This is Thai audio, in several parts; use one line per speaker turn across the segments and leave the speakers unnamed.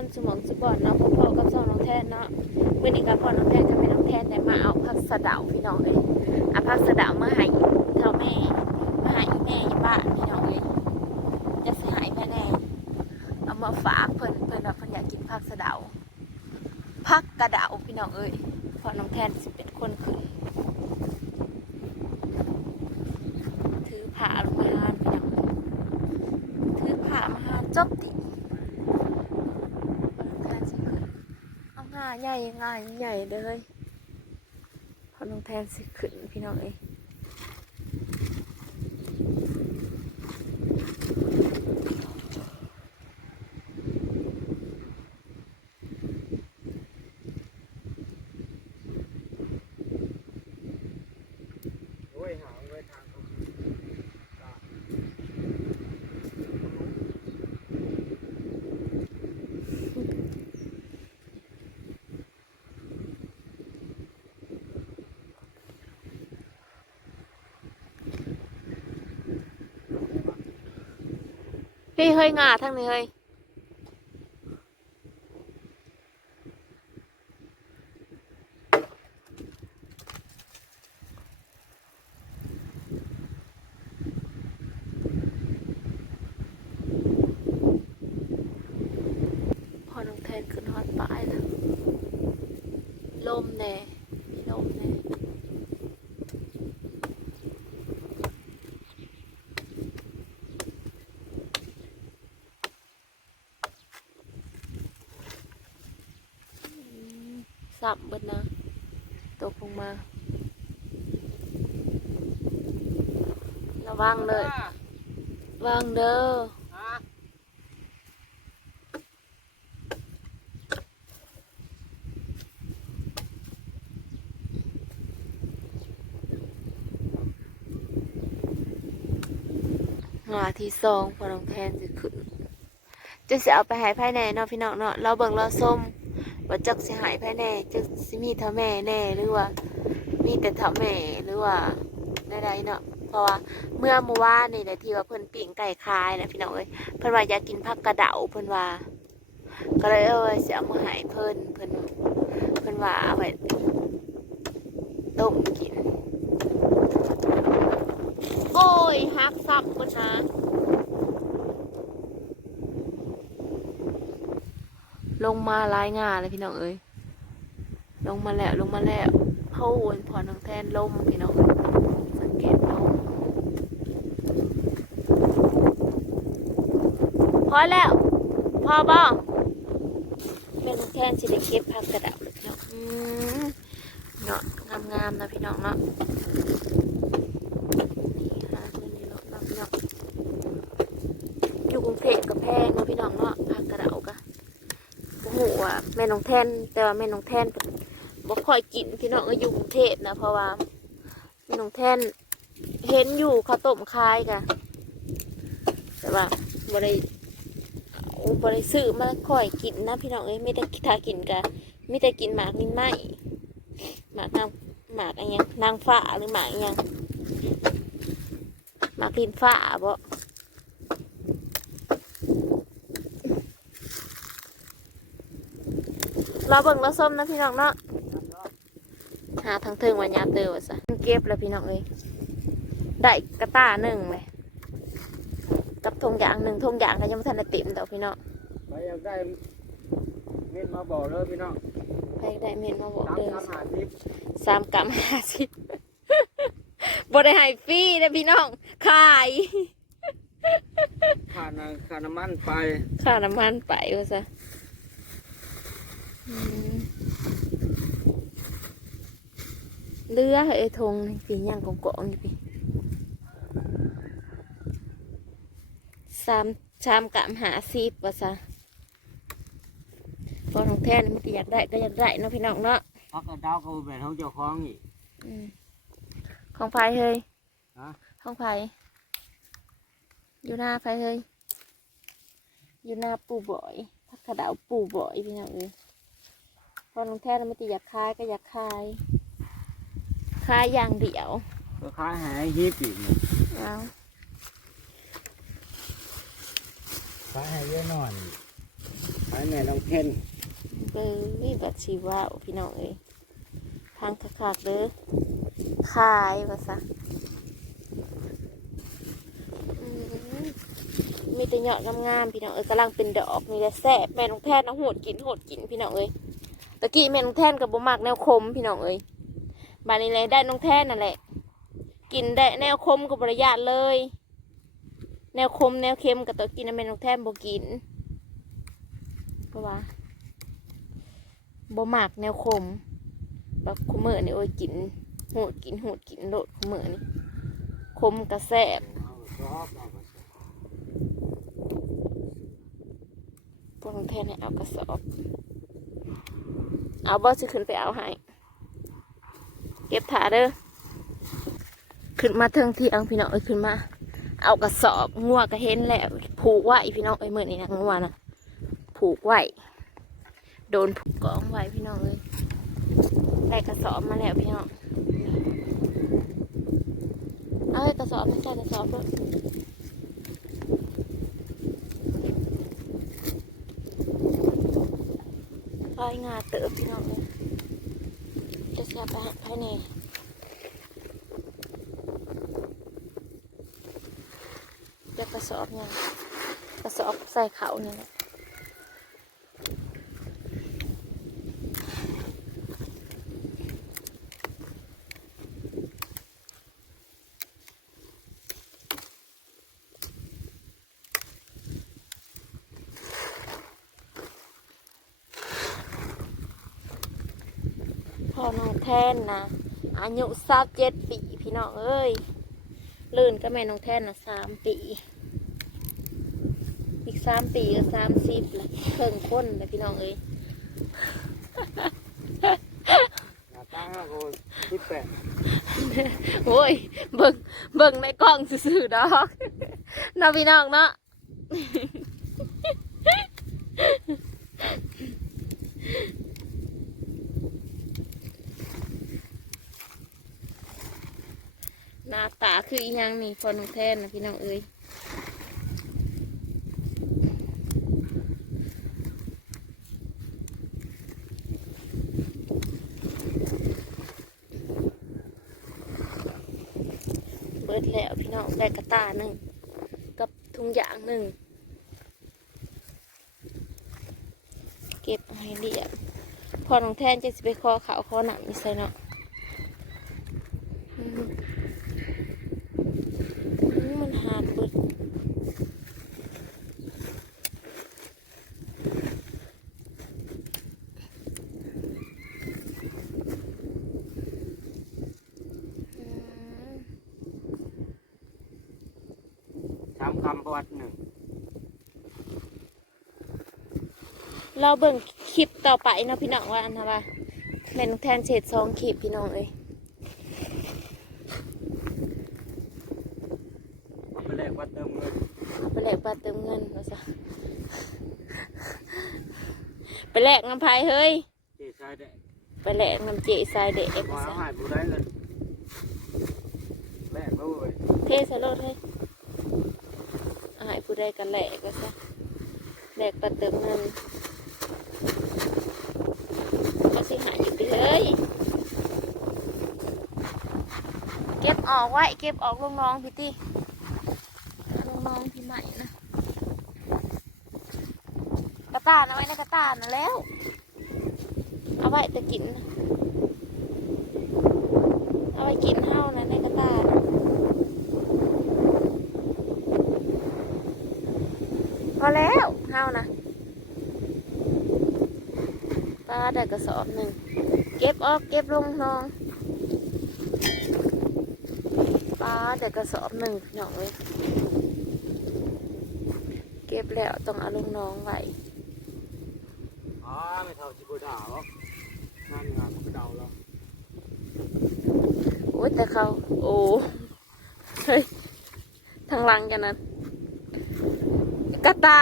คนสมองสปอร์ตเนาะพ่อกับสองน้องแทนเนาะวันนี้กับพ่อน้องแทนจะเป็นน้องแทนแต่มาเอาผักสะเดาพี่น้องเลยเอาผักสะเดามาให้เท่าแม่มาให้แม่ยู่บ้านพี่น้องเลยจะสหายแม่แน่เอามาฝากเพิ่นเพิ่นว่าเพิ่นอยากกินผักสะเดาผักกระเดาพี่น้องเอ้ยพ่อน้องแทนสิบเป็นคนขึ้นถือผ้าลงมาหาพี่น้องเอ้ยถือผ้ามาหาจบติ การสิขึ้นเอาง่าย ใหญ่ง่ายใหญ่เลยพอน้องแทนสิขึ้นพี่น้องเอง
โอ้ยหาไว้ทางเขา
พี่เฮ้ยงาทั้งนี้เฮ้ยพอน้องแทนขึ้นฮอตป้ายแล้วลมแน่มีลมแน่ สับเบิดนะ ตกลงมา ระวังเลยวังเด้อ
ฮะ
หงาที่สองพอน้องแทนจะขึ้นจะเสิเอาไปหายภายในเนาะพี่น้องเนาะเราเบิ่งเราส้ม ว่าจักสิหายภายในจักสิมีเท่าแม่แน่หรือว่า มีแต่เท่าแม่หรือว่าใดๆเนาะเพราะว่าเมื่อเมื่อวานนี่แหละที่ว่าเพิ่นปิ้งไก่คายนะพี่น้องเอ้ยเพิ่นว่าอยากกินผักกระเดาเพิ่นว่า ก็เลยเออสิเอามาหายเพิ่นเพิ่นเพิ่นว่าเอาไปต้มกิน โอ้ยฮักซับมันนะ ลงมาลายงานเลยพี่น้องเอ้ยลงมาแล้วลงมาแล้วเขาโอนพอน้องแทนลมพี่น้องสังเกตเอาพอแล้ว พอบ้องแม่น้องแทนสิได้เก็บผักกระดับเน้องอืมเนาะงามๆนะพี่น้องเนาะ นี่ค่ะเงินในรถเนาะพี่น้องอยู่กรุงเทพกับแพงเนาะพี่น้องเนาะผักกระเดากะโอ้โหอะแม่น้องแท่นแต่ว่าแม่น้องแท่นบ่ค่อยกินพี่น้องก็อยู่กรุงเทพนะเพราะว่าแม่น้องแท่นเห็นอยู่ข้าวต้มคายกะแต่ว่าบ่ได้เอาบ่ได้ซื้อมาค่อยกินนะพี่น้องเอ้ยไม่ได้ถ้ากินกะไมีแต่กินหมากนินไม้หมากนางหมากอะไรยังนางฟ้าหรือหมากอะไรยังมากลินฟ้าบ่เราเบิ่งเราส้มนะพี่น้องเนาะหาทางเทิงวันยามเตอวะซะเก็บแล้วพี่น้องเอ้ยได้กระต้าหนึ่งเลยกับทงยางหนึ่งทงยางก็ยังไม่ทันได้เต็มดอกพี่น้อง
ไปอยากได้เม็ดมาบอกเลยพี่น้อง
ไปได้เมนมาบอก
สาม
เด้อ
สามหาสิบ
สามกรัมห้าสิบบ่ได้ให้ฟรีนะพี่น้องขาย
ค่าน้ำค่าน้ำมันไป
ค่าน้ำมันไปว่าซะอืม เรือไอ้ทงนี่พี่ย่างกองกองๆนี่พี่สามชามกะมหาซีบว่าซะพอของแท้นี่มันก็อยากได้ก็อยากได้เนาะพี่น้องเนาะ
พักกระดาวเขาแบบเขาเจ้าของอีก
อืมของไฟเฮ้ย
ฮะ
ของไฟอยู่หน้าไฟเฮ้ยอยู่หน้าปู่บ่อยพักกระดาวปู่บ่อยพี่น้องเอ้ย พอน้องแท้มันติอยากคายก็อยากคายคายอย่างเดียว
ก็ขายหายฮิปอีกนี่
เอา
ขายให้เยอะหน่อยขายายแม่น้องเพน
เอ้ยบัดชีว่าวพี่น้องเอ้ยทางคักๆเด้อขายว่าซะอืมมีแต่ยอดงามๆพี่น้องเอ้ยกำลังเป็นดอกนี่แหละแซ่บแม่น้องแทนน้องโหดกินโหดกินพี่น้องเอ้ย ตะกี้แม่น้องแท่นกับบ่มักแนวคมพี่น้องเอ้ยบานนี้เลยได้น้องแท่นนั่นแหละ กินได้แนวคมกับบริยาทเลย แนวคมแนวเค็มกับตัวกินน่ะแม่น้องแท่นบ่กินเพราะว่าบ่มักแนวคมแบบคุมือนี่โอ้ยกินโหดกินโหดกินโลดคุมือนี่คมกระแสบ
เอาชอบเอาไปใส่
พวกน้องแท่นให้เอากระสอบ เอาบ่จะขึ้นไปเอาให้ เก็บถาเด้อ ขึ้นมาเทิงที่ยงพี่น้องเอ้ยขึ้นมา เอากระสอบงัวก็เห็นแหล้วผูกไว้พี่น้องเอ้ยมื่อนี้นะงัวนะผูกไว้โดนผูกกองไว้พี่น้องเอ้ยได้กระสอบมาแล้วพี่น้อง เอากระสอบไม่ใช่กระสอบด้วยรายงานเติบ พี่น้องเอ้ยจะเสียไปภายในจะกระสอบเนี่ยกระสอบใส่เขาเนี่ย แหละพ่อน้องแทนนะอายุสามเจ็ดปีพี่น้องเอ้ยลื่นก็แม่น้องแทนนะสามปี อีกสามปีก็สามสิบละเพิ่งคนเลยพี่น้องเอ้ย
หน้าตาโอ้สิบแปด
โอ้ยเบิ่งเบิ่งในกล้องซื่อๆดอกเนาะพี่น้องเนาะ หน้าตา คืออีหยังนี่พอน้องแทนนะพี่น้องเอ้ยเบิดแล้วพี่น้องได้กระตาหนึ่งกับทุงยางหนึ่งเก็บให้เรียบพอน้องแทนจะสิไปคอขาวคอหนังมีใส่เนาะอืมอืมมันหาดเบิดอืม
ทำคำประ วัติหนึ่ง
เราเบิ่งคลิปต่อไปเนาะพี่น้องว่าอันนะว่าแม่นองแทนเศษซองคลิปพี่น้องเอ้ย
เอาไปแลกวัดเติมเงิน
เอาไปแลกบัตรเติมเงินว่าซะไปแลกน้ำพายเฮ้ย
เจ๊ชายได้
ไปแลกน้ำเจทรายเด็ก
ว่า
ว่าซะ
หายผู้ได้เลยแลกแล้วเว้ย
เทสโลดเฮ้ยอายผู้ ใดกันแหลกว่าซะแลกบัตรเติมเงินก็สิหายอยู่เฮ้ยเก็บออกไว้ เก็บออกลงน้องพี่ตี้ลงน้องพี่ใหม่นะกระตานเอาไว้ในกระตานนะแล้ว เอาไว้แต่กิน เอาไว้กินเท่านะในกระตานพอแล้วเท่านะปลา ได้กระสอบหนึ่ง เก็บออกเก็บลงน้องปลาได้กระสอบหนึ่งพี่น้องเลยเก็บแล้วต้องเอาลงน้องไว้
อ๋อไม่เท่าจิบุดาวนั่นงานบุดาวแล้ว
โอ้ยแต่เขาโอ้เฮ้ยทางหลังกันนั้นกระตา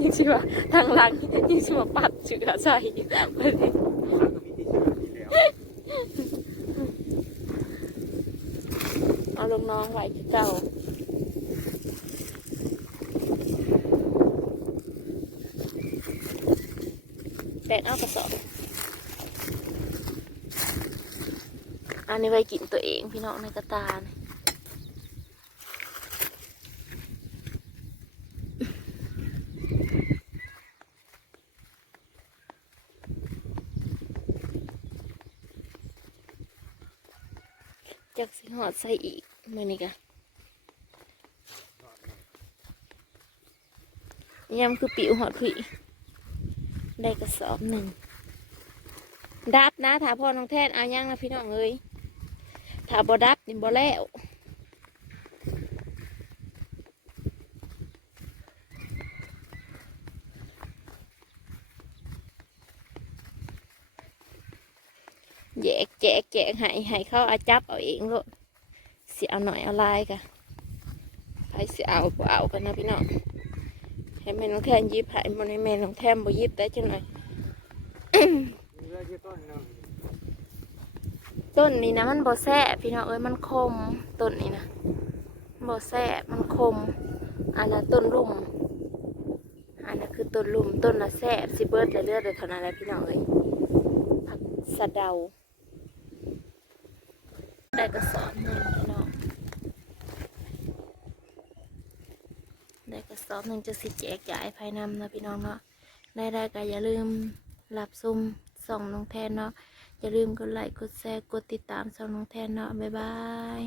ยิ่งชิว่าทางหลังยิ่งชิว่าปัดเชื้อใส่เอาลงน้องไว้ที่เก่าแตกเอกระสอบอันนี้ไว้กินตัวเองพี่น้องในกระตาเนี่ย จากสิหอดใส่อีกมื่อนี้กะยำคือปิวหอดผุยได้กระสอบหนึ่งดับนะถาพ่อน้องแทนเอายังนะพี่น้องเอ้ยถาบ่ดับนี่บ่แล้ว แยกแจกแจกให้ให้เขาอาจับเอาเองโลดสิเอาหน่อยเอาลายกะใครสิเอาเอากันนะพี่น้องให้แม่น้องแทนยิบให้บ่ให้แม่น้องแทนบ่ยิบได้จังหน่อย
มีเรื่องที่ต้นหนึ่ง
ต้นนี้นะมันบ่แซ่บพี่น้องเอ้ยมันคมต้นนี้นะบ่แซ่บมันคมอันละต้นลุ่มอันนั้นคือต้นลุ่มต้นละแซ่บสิเบิดเลยเลือดเลยเท่านั้นแหละพี่น้องเอ้ยผักสะเดา ได้กระสอบหนึ่งพี่น้องได้กระสอบหนึ่งจะสิแจกจ่ายภายนำนะพี่น้องเนาะได้ได้ก็อย่าลืมหลับซุ่มส่องน้องแทนเนาะอย่าลืมกดไลค์กดแชร์กดติดตามส่องน้องแทนเนาะบ๊ายบาย